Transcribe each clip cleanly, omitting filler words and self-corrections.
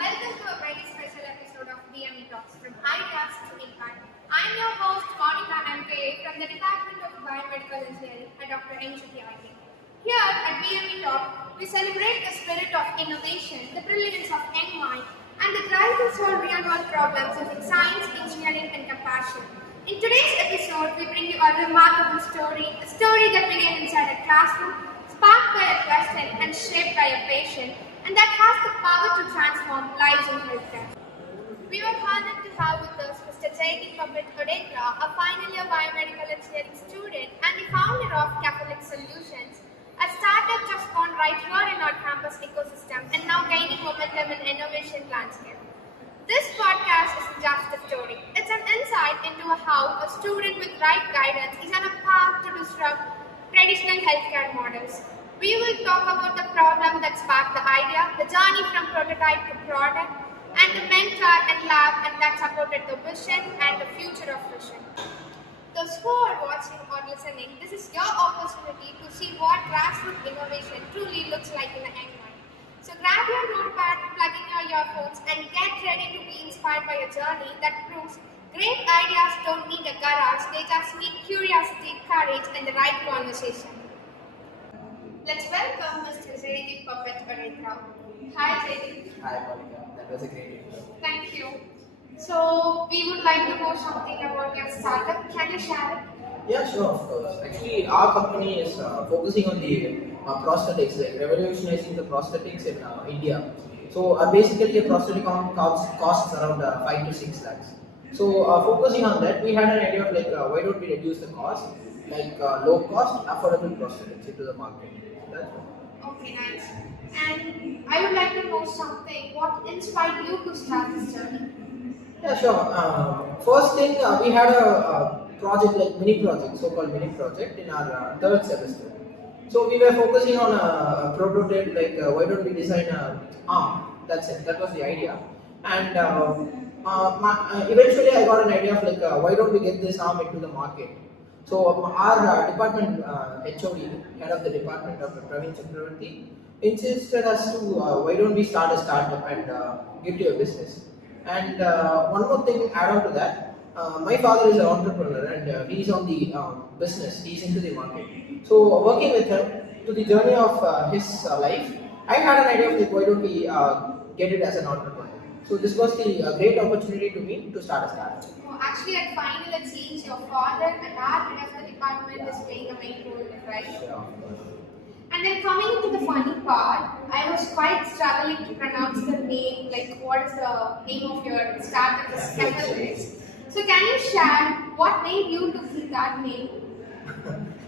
Welcome to a very special episode of BME Talks from Ideas to Impact. I'm your host Monica MK from the Department of Biomedical Engineering at Dr. NCTIT. Here at BME Talk, we celebrate the spirit of innovation, the brilliance of young mind, and the drive to solve real-world problems using science, engineering, and compassion. In today's episode, we bring you a remarkable story, a story that began inside a classroom, sparked by a question and shaped by a patient, and that has the power to transform lives in healthcare. We were honored to have with us Mr. Jaydeep Odekra, a final year biomedical engineering student and the founder of Catholic Solutions, a startup just born right here in our campus ecosystem and now gaining momentum in innovation landscape. This podcast isn't just a story, it's an insight into how a student with right guidance is on a path to disrupt traditional healthcare models. We will talk about the problem that sparked the idea, the journey from prototype to product, and the mentor and lab and that supported the vision and the future of vision. Those who are watching or listening, this is your opportunity to see what grassroots innovation truly looks like in a young mind. So grab your notepad, plug in your earphones, and get ready to be inspired by a journey that proves great ideas don't need a garage, they just need curiosity, courage, and the right conversation. Let's welcome Mr. Jaydeep Odekra. Hi Jaydeep. Hi Monica, that was a great intro. Thank you. So we would like to know something about your startup. Can you share it? Yeah, sure, of course. Actually, our company is focusing on the prosthetics, like revolutionizing the prosthetics in India. So basically, a prosthetic costs around 5 to 6 lakhs. So focusing on that, we had an idea of like why don't we reduce the cost, like low cost, affordable prosthetics into the market. That's all. Okay, nice. And I would like to know something. What inspired you to start this journey? Yeah, sure. First thing, we had a project, like mini project, so-called mini project in our third semester. So we were focusing on a prototype, like why don't we design an arm? That's it. That was the idea. And eventually, I got an idea of like why don't we get this arm into the market? So our department HOD, head of the department, Dr. Praveen Chakravarti, insisted us to why don't we start a startup and get you a business. And one more thing add on to that, my father is an entrepreneur and he's on the business, he's into the market. So working with him to the journey of his life, I had an idea of like why don't we get it as an entrepreneur. So this was the great opportunity to me to start a startup. Oh, actually, at final, it seems your father and our head of the department is playing a main role in it, right? Sure. And then coming into the funny part, I was quite struggling to pronounce the name, like what is the name of your startup, So can you share what made you to pick that name?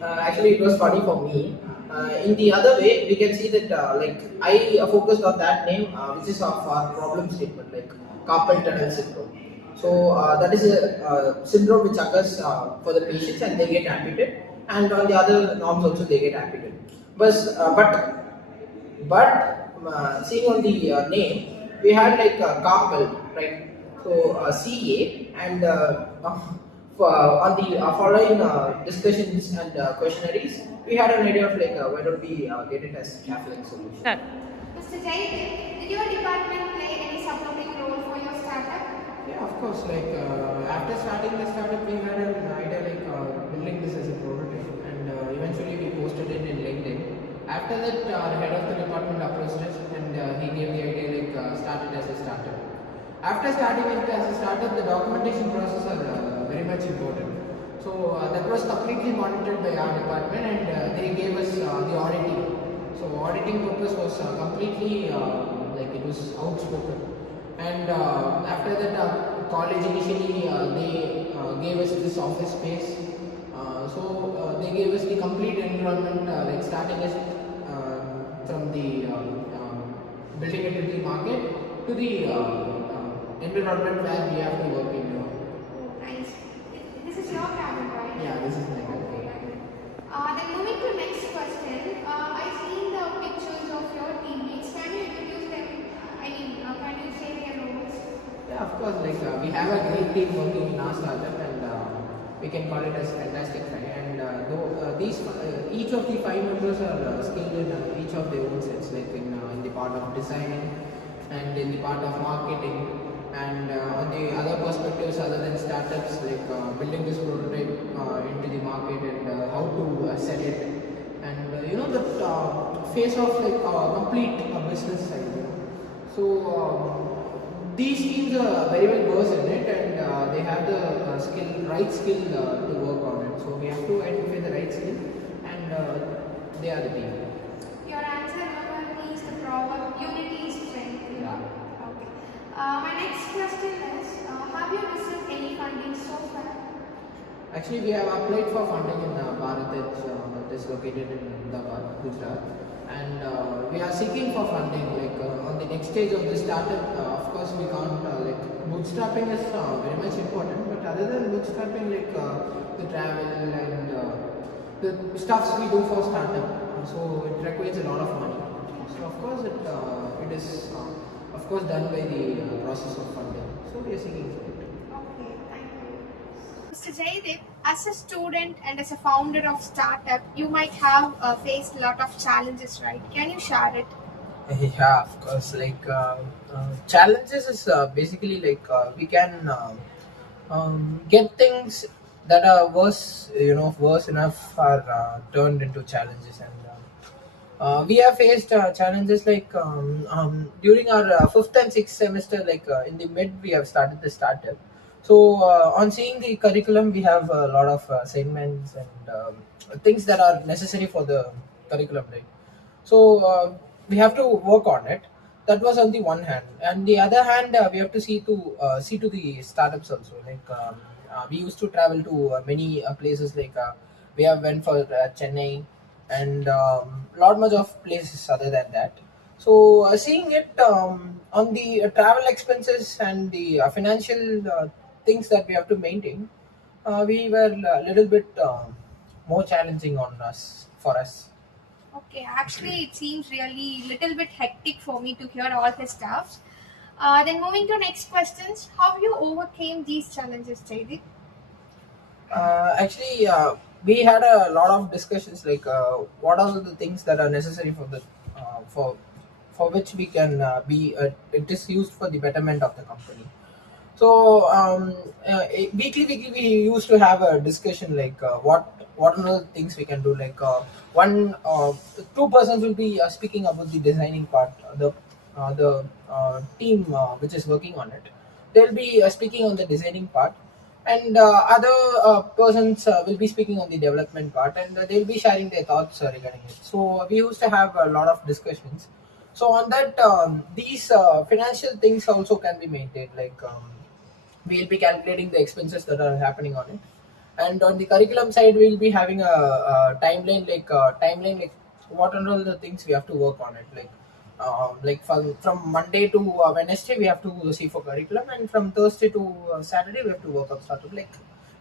Actually, it was funny for me. In the other way, we can see that like I focused on that name, which is of our problem statement, like carpal tunnel syndrome. So that is a syndrome which occurs for the patients and they get amputated, and on the other norms also they get amputated. But seeing on the name, we had like carpal, right? So CA and on the following discussions and questionnaires, we had an idea of like why don't we get it as Catholic Solution. Mr. Jay, did your department play any supporting role for your startup? Yeah, of course. Like after starting the startup, we had an idea like building this as a prototype, and eventually we posted it in LinkedIn. After that, our head of the department approached us, and he gave the idea like start it as a startup. After starting it as a startup, the documentation process are very much important. So that was completely monitored by our department, and they gave us the auditing. So auditing purpose was completely like it was outspoken. And after that, college initially they gave us this office space. So they gave us the complete environment, like starting us from the building it into the market to the environment where we have to work in. Nice. This is your cabin, right? Yeah, this is my cabin. Then moving to the next question, I've seen the pictures of your teammates. Can you introduce them? Can you say their roles? Yeah, of course. Like we have a great team working in our startup, and we can call it as fantastic five. And each of the 5 members are skilled in each of their own sets, like in the part of designing, and in the part of marketing, and on the other perspectives other than startups, like building this prototype into the market, and how to sell it, and the phase of like complete business side. So these teams are very well versed in it, and they have the right skill to work on it. So we have to identify the right skill, and they are the team. Your answer number is the proverb unity is strength. Yeah. Okay. My next question is, have you received any funding so far? Actually, we have applied for funding in BharatEdge, that is located in Ahmedabad, Gujarat, and we are seeking for funding. Like on the next stage of the startup, of course, we can't like bootstrapping is very much important, but other than bootstrapping, like the travel and the stuffs we do for startup, so it requires a lot of money. So of course, it is of course done by the process of funding. So we are seeking for it. Okay, thank you. Mr. Jaydeep, as a student and as a founder of startup, you might have faced a lot of challenges, right? Can you share it? Yeah, of course. Like challenges is basically like we can get things that are worse, worse enough are turned into challenges, and we have faced challenges like during our fifth and sixth semester, like in the mid, we have started the startup. So on seeing the curriculum, we have a lot of assignments and things that are necessary for the curriculum, right? So we have to work on it. That was on the one hand, and the other hand, we have to see to the startups also. Like we used to travel to many places. Like we have went for Chennai and lot much of places other than that. So seeing it on the travel expenses and the financial things that we have to maintain, we were a little bit more challenging on us for us. Okay, actually, it seems really little bit hectic for me to hear all his stuff. Then moving to next questions, how you overcame these challenges, Jaydeep? Actually, we had a lot of discussions like what are the things that are necessary for the for which we can be it is used for the betterment of the company. So weekly we used to have a discussion like what are the things we can do. Like one two persons will be speaking about the designing part, the team which is working on it. They'll be speaking on the designing part, and other persons will be speaking on the development part, and they'll be sharing their thoughts regarding it. So we used to have a lot of discussions. So on that, these financial things also can be maintained. Like we'll be calculating the expenses that are happening on it, and on the curriculum side, we'll be having a timeline like what are all the things we have to work on it. Like from Monday to Wednesday, we have to see for curriculum, and from Thursday to Saturday, we have to work on startup. Like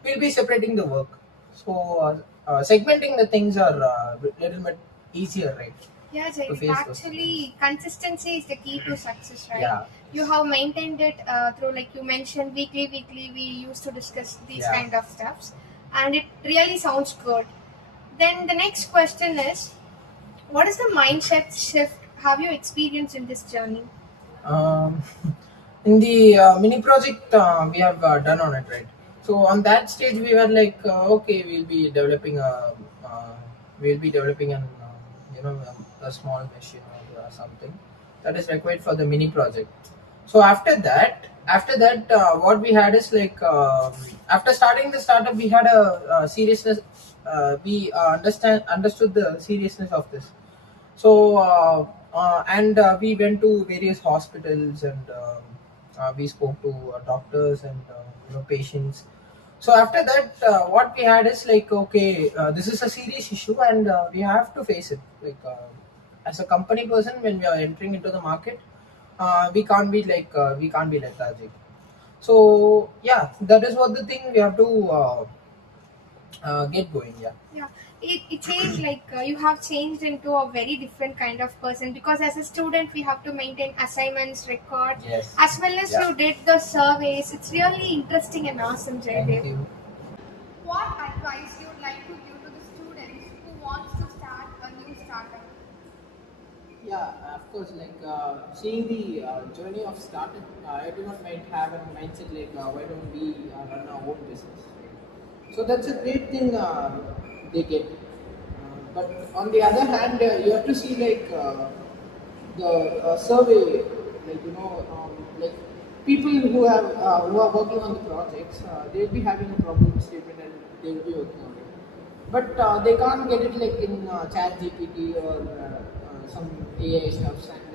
we'll be separating the work. So segmenting the things are little bit easier, right? Yeah, To Jaydeep, face those actually, consistency is the key to success, right? Yeah. You have maintained it through, like you mentioned, weekly, we used to discuss these Yeah. kind of stuffs, and it really sounds good. Then the next question is, what is the mindset shift have you experienced in this journey? Um, in the mini project we have done on it, right? So on that stage, we were like, okay, uh, we'll be developing an a small machine or something that is required for the mini project. So after that, what we had is like after starting the startup, we had a seriousness. We understood the seriousness of this. So and we went to various hospitals, and we spoke to doctors and patients. So after that, what we had is like, okay, this is a serious issue, and we have to face it. Like as a company person, when we are entering into the market, we can't be lethargic. So yeah, that is what the thing we have to get going. Yeah. Yeah, it changed like you have changed into a very different kind of person because as a student we have to maintain assignments, records, Yes. as well as Yeah. you did the surveys. It's really interesting and awesome, Thank Jaydev. you. What advice you would like to give to the students who wants to start a new startup? Yeah, of course. Like seeing the journey of startup, everyone might have a mindset like, why don't we run our own business? Right? So that's a great thing they get. But on the other hand, you have to see like the survey, like like people who are working on the projects, they'll be having a problem statement and they will be working on it. But they can't get it like in Chat GPT or some AI stuffs, and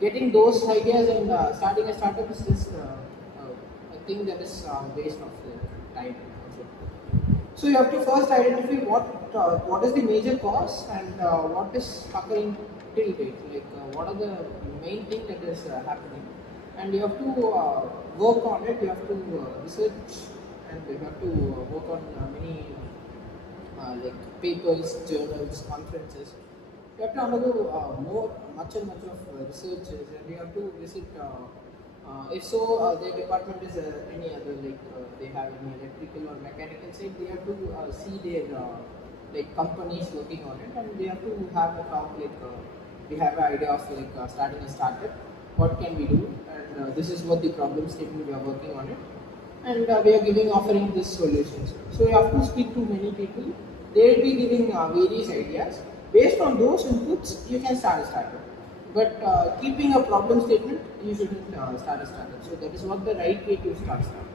getting those ideas and starting a startup is just a thing that is waste of the time. Also. So you have to first identify what is the major cause and what is occurring till date. Like what are the main thing that is happening, and you have to work on it. You have to research, and you have to work on many like papers, journals, conferences. You have to undergo much and much of researches, and you have to visit. If so, their department is any other, like they have any electrical or mechanical side, they have to see their like companies working on it, and they have to have a talk like we have an idea of like starting a startup. What can we do? And this is what the problem statement we are working on it, and we are giving offering this solutions. So you have to speak to many people. They will be giving various ideas. Based on those inputs, you can start a startup. But keeping a problem statement, you shouldn't start a startup. So that is not the right way to start startup.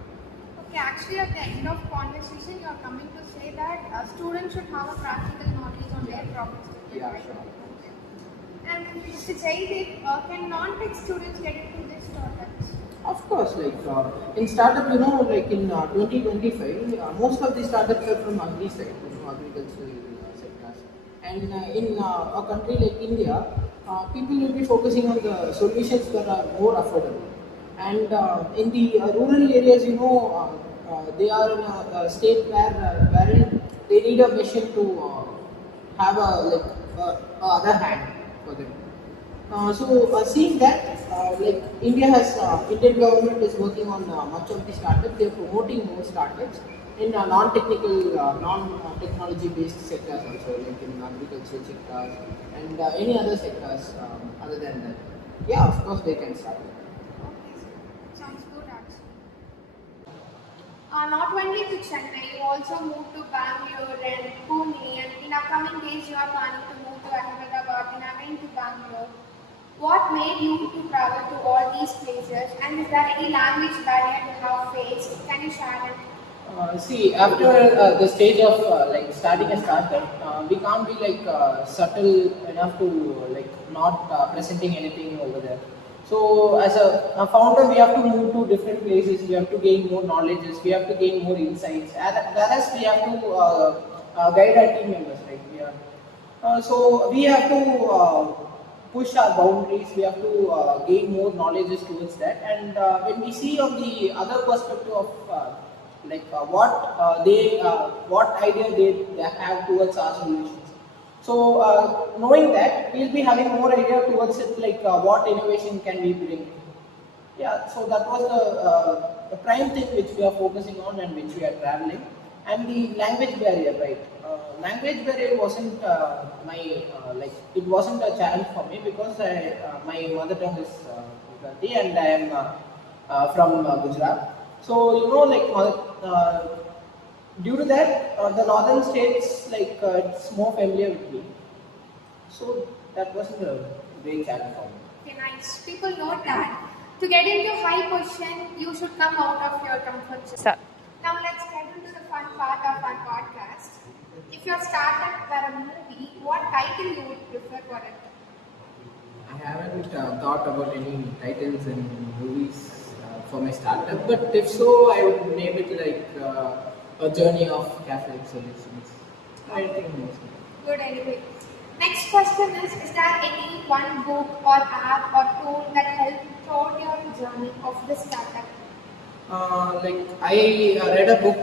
Okay, actually at the end of conversation, you are coming to say that students should have a practical knowledge on their problem statement. Yeah, Right? sure. And to say that, can non-tech students get into this startups? Of course, like in startup, like in 2025, most of the startups are from agri side, agricultural sectors. And in a country like India, people will be focusing on the solutions that are more affordable. And in the rural areas, they are in a state wherein they need a machine to have a like other hand for them. So seeing that, like Indian government is working on much of the startups. They are promoting more startups in non-technical, non-technology based sectors also, like in agricultural sectors and any other sectors other than that. Yeah, of course they can start. Okay, sounds good actually. Not only to Chennai, you also moved to Bangalore and Pune, and in upcoming days you are planning to move to Ahmedabad and again to Bangalore. What made you to travel to all these places, and is there any language barrier you have faced? Can you share it? See, after the stage of like starting a startup, we can't be like subtle enough to like not presenting anything over there. So as a founder, we have to move to different places. We have to gain more knowledges. We have to gain more insights. And whereas we have to guide our team members, right? So we have to push our boundaries. We have to gain more knowledges towards that. And when we see on the other perspective of like what idea they have towards our solutions. So knowing that, we'll be having more idea towards it, like what innovation can we bring. Yeah, so that was the prime thing which we are focusing on and which we are traveling. And the language barrier, right? Language barrier wasn't my like it wasn't a challenge for me because my mother tongue is Gujarati and I am from Gujarat. So due to that, the northern states like it's more familiar with me. So that wasn't a great challenge for me. Okay, nice. People know that to get into high position, you should come out of your comfort zone. So, Now let's get into the fun part of our podcast. If your startup were a movie, what title you would prefer for it? I haven't thought about any titles and movies for my startup, but if so, I would name it like a journey of Catholic solutions. I think most. Good anyway. Next question is there any one book or app or tool that helped you throughout your journey of this startup? Like I read a book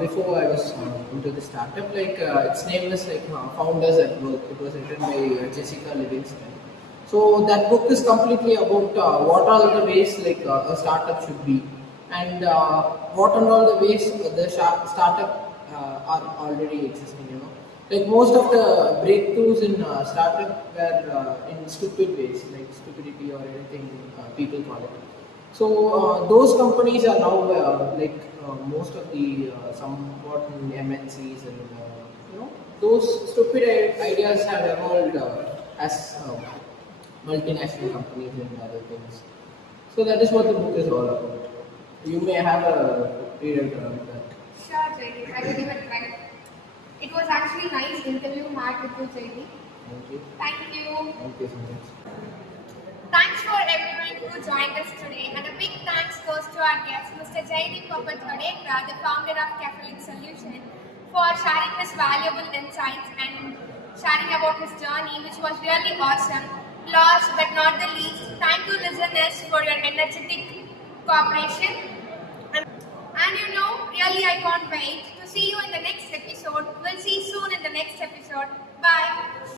before I was into the startup. Like its name is like Founders at Work. It was written by Jessica Livingston. So that book is completely about what are the ways like a startup should be, and what are all the ways the startup are already existing. Like most of the breakthroughs in startup were in stupid ways, like stupidity or anything people call it. So those companies are now most of the somewhat in MNCs and those stupid ideas have evolved as multinational companies and other things. So that is what the book is all about. You may have a read around that. Sure, JD. I will give it a try. It was actually nice interview had with you, JD. Thank you. Thank you. Thank you so much. Thanks for everyone who joined us today, and a big thanks goes to our guest, Mr. Jaideep Papathadekra, the founder of Catholic Solution, for sharing his valuable insights and sharing about his journey, which was really awesome. Last but not the least, thank you listeners for your energetic cooperation. And really I can't wait to see you in the next episode. We'll see you soon in the next episode. Bye.